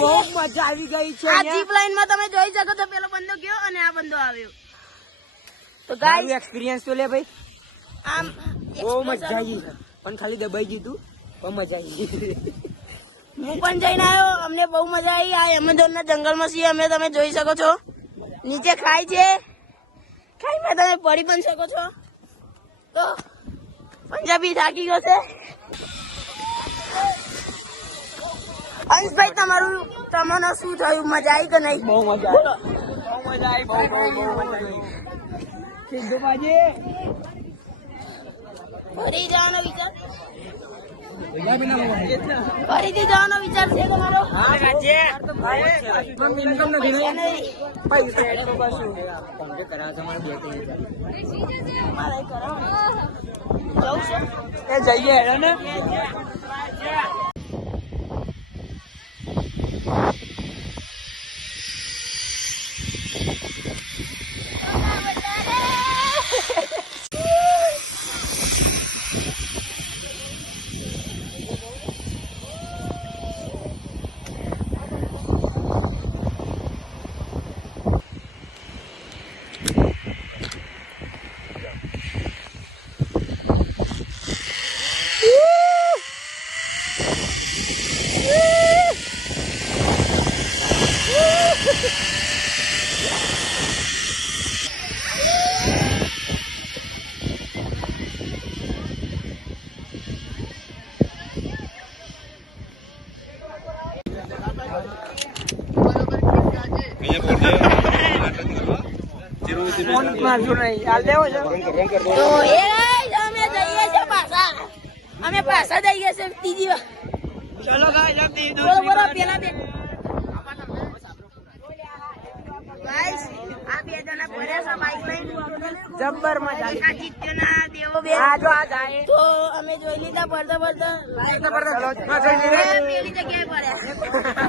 બહુ મજા આવી ગઈ છે આ જીપ લાઈન માં તમે જોઈ શકો છો પેલો બંદો ગયો અને આ બંદો આવ્યો. તો ગાઈસ એક્સપિરિયન્સ તો લે ભાઈ. આમ બહુ મજા આવી પણ ખાલી દબાઈ દીધું પણ મજા આવી. હું પણ જઈને આવ્યો, અમને બહુ મજા આવી. આ એમેઝોન ના જંગલ માં છીએ અમે, તમે જોઈ શકો છો. નીચે ખાઈ છે, ખાઈમાં તમે પડી પણ શકો છો. તો પંજાબી થાકી ગયો છે. અંશભાઈ તમને શું થયું? મજા આવી કે નહીં? બહુ મજા આવી, બહુ મજા આવી, બહુ મજા આવી. સીધો બાજી ફરી જવાનો વિચાર, ફરીથી જવાનો વિચાર છે તમારો? જઈએ ને અમે પાછા જઈએ છીએ ત્રીજી વાર. ચલો બોલો પેલા બે ગાઈસ, આ બે જણા ભર્યા છે બાઈક લઈને. જબ્બર મજા આવી. આદિત્યના દેવો બે તો અમે જોઈ લીધા પડતા પડતા પેલી જગ્યાએ પડ્યા.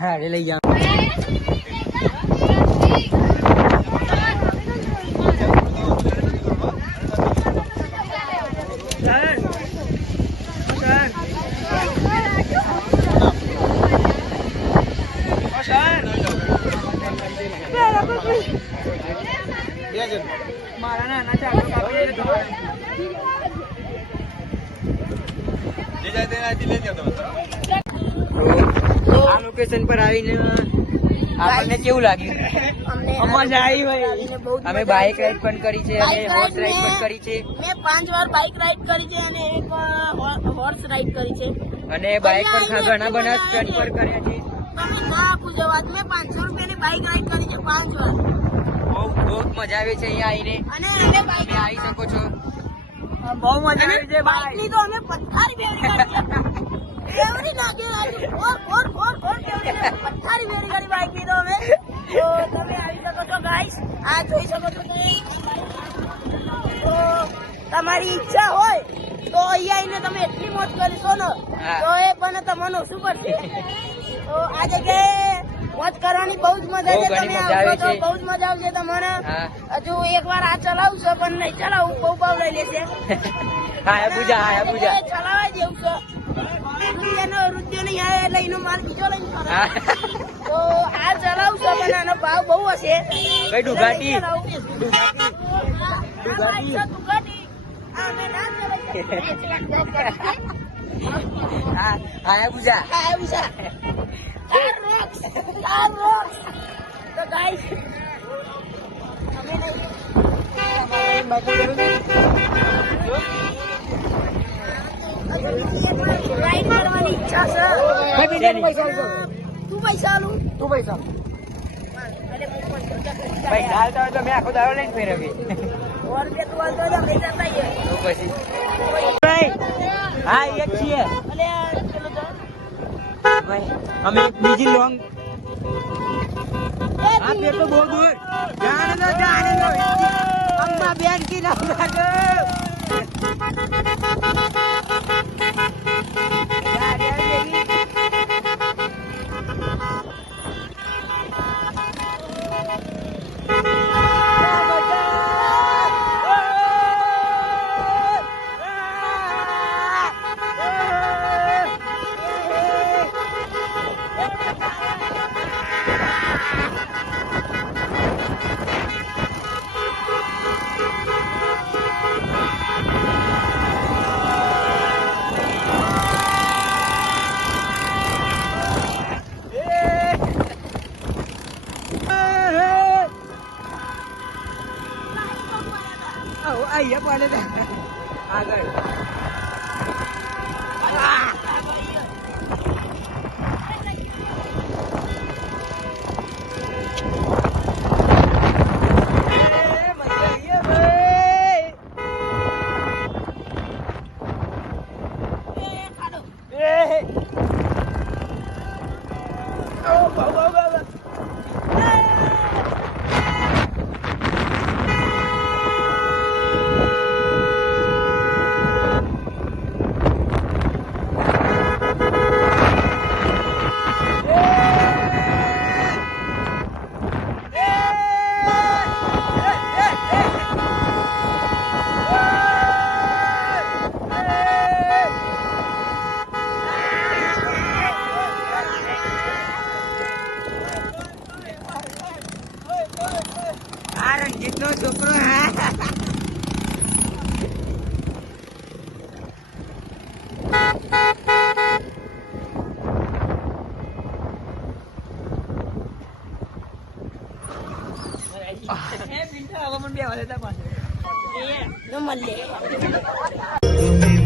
હા લઈ જા. આ લોકેશન પર આવીને આપણને કેવું લાગ્યું? મજા આવી ભાઈ. અમે બાઇક રાઈડ પણ કરી છે અને હોર્સ રાઈડ પણ કરી છે. મેં 5 વાર બાઇક રાઈડ કરી છે અને એક હોર્સ રાઈડ કરી છે. અને બાઇક પર ઘણા બધા સ્ટન્ટ પર કર્યા છે. તમે ના પૂછો વાત, મેં 500 રૂપિયાની બાઇક રાઈડ કરી છે 5 વાર. બહુ મજા આવે છે અહીંયા આવીને. અને અમે બાઇક આવી શકો છો. બહુ મજા આવે છે. બાઇક ની તો અમે પથ્થારી બેરી કરી એવડી નાખી પથ્થારી બેરી કરી બાઇક ની તો અમે. તો તમે આવી શકો છો ગાઈસ, આ જોઈ શકો છો તમે. તો તમારી ઈચ્છા હોય તો અહીંયા આવીને તમે એટલી મોજ કરીશો ને તો એ પણ તમને શું પડશે. તો આ જગ્યાએ મોજ કરવાની બહુ જ મજા છે. તમે આવશો તો બહુ જ મજા આવશે તમને. હજુ એક વાર આ ચલાવશો પણ નહીં ચલાવું, બહુ ભાવ લઈ લેશે. ચલાવાય દેવું છે. રૂપિયો નહીં આવે એટલે એનો માલ બીજો લઈને તો આ ચલાવશો પણ આનો ભાવ બહુ હશે. દુગાટી તો ગાઈસ અમે રાઈડ કરવાની ઈચ્છા છે. તું પૈસા આલું? પૈસા હાલતા હોય તો મેં આખો દાડો લઈને ફેરવી. પછી હા એક છીએ અમે એક બીજી લોંગ. આ પેટ તો બહુ દૂર જાણે દો અમ્મા બેન કી ના આગળ આ રણજીતનો છોકરો મળે